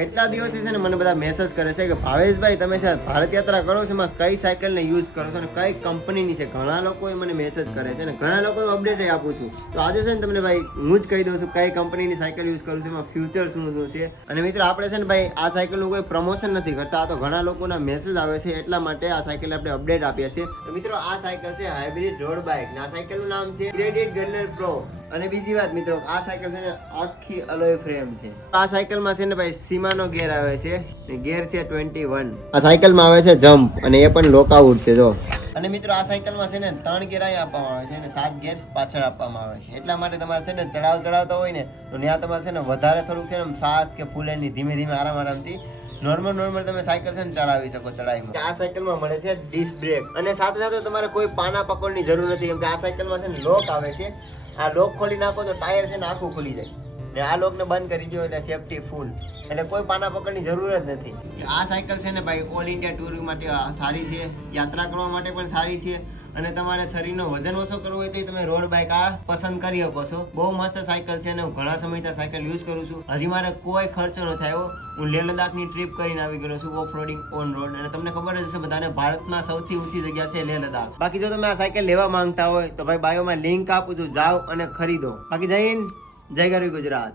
કેટલા દિવસથી છે ને મને બધા મેસેજ કરે છે કે ભાવેશભાઈ તમે છે ભારત યાત્રા કરો છો એમાં કઈ સાયકલને યુઝ કરો છો અને કઈ કંપનીની છે. ઘણા લોકોએ મને મેસેજ કરે છે ને ઘણા લોકોનું અપડેટ આપું છું. તો આજે છે ને તમને ભાઈ હું જ કહી દઉં છું કઈ કંપનીની સાયકલ યુઝ કરું છું, એમાં ફ્યુચર શું છે. અને મિત્રો આપણે છે ને ભાઈ આ સાયકલનું કોઈ પ્રમોશન નથી કરતા, તો ઘણા લોકોના મેસેજ આવે છે એટલા માટે આ સાયકલ આપણે અપડેટ આપીએ છીએ. તો મિત્રો આ સાયકલ છે હાઇબ્રિડ રોડ બાઇક, આ સાયકલનું નામ છે ક્રેડિટ ગનર પ્રો. અને બીજી વાત મિત્રો, આ સાયકલ છે ને આખી અલોય ફ્રેમ છે. આ સાયકલમાં છે ને ભાઈ સીમાનો ગેર આવે છે, ગેર છે 21. આ સાયકલમાં આવે છે જમ્પ અને એ પણ લોકઆઉટ છે જો. અને મિત્રો આ સાયકલમાં છે ને 3 ગેર અહીં આપવામાં આવે છે અને 7 ગેર પાછળ આપવામાં આવે છે. એટલા માટે તમારે છે ને ચડાવતા હોય ને તો ત્યાં તમારે છે ને વધારે થોડુંક છે ને સાસ કે ફૂલેની ધીમે ધીમે આરામથી નોર્મલ તમે સાયકલ છે ને ચલાવી શકો ચડાઈમાં. આ સાયકલમાં મળે છે ડિસ્ક બ્રેક અને સાથે તમારે કોઈ પાના પકડની જરૂર નથી, કેમ કે આ સાયકલમાં છે ને લોક આવે છે. આ લોક ખોલી નાખો તો ટાયર છે ને આખું ખુલી જાય ને આ લોકને બંધ કરી દો એટલે સેફટી ફૂલ, એટલે કોઈ પાના પકડની જરૂર જ નથી. આ સાયકલ છે ને ભાઈ ઓલ ઇન્ડિયા ટૂર માટે સારી છે, યાત્રા કરવા માટે પણ સારી છે અને તમારે શરીરનો વજન ઓછો કરવો હોય તો તમે રોડ બાઇક આ પસંદ કરી શકો છો. બહુ મસ્ત સાયકલ છે અને હું ઘણા સમયથી સાયકલ યુઝ કરું છું. હજી મારે કોઈ ખર્ચો ન થયો. હું લેહ લદ્દાખની ટ્રીપ કરીને આવી ગયો છું ઓફ રોડિંગ ઓન રોડ, અને તમને ખબર જ હશે બધાને ભારતમાં સૌથી ઊંચી જગ્યા છે લેહ લદ્દાખ. બાકી જો તમે આ સાયકલ લેવા માંગતા હોય તો ભાઈ બાયોમાં લિંક આપું છું, જાઓ અને ખરીદો. બાકી જય હિન્દ, જય ગરવી ગુજરાત.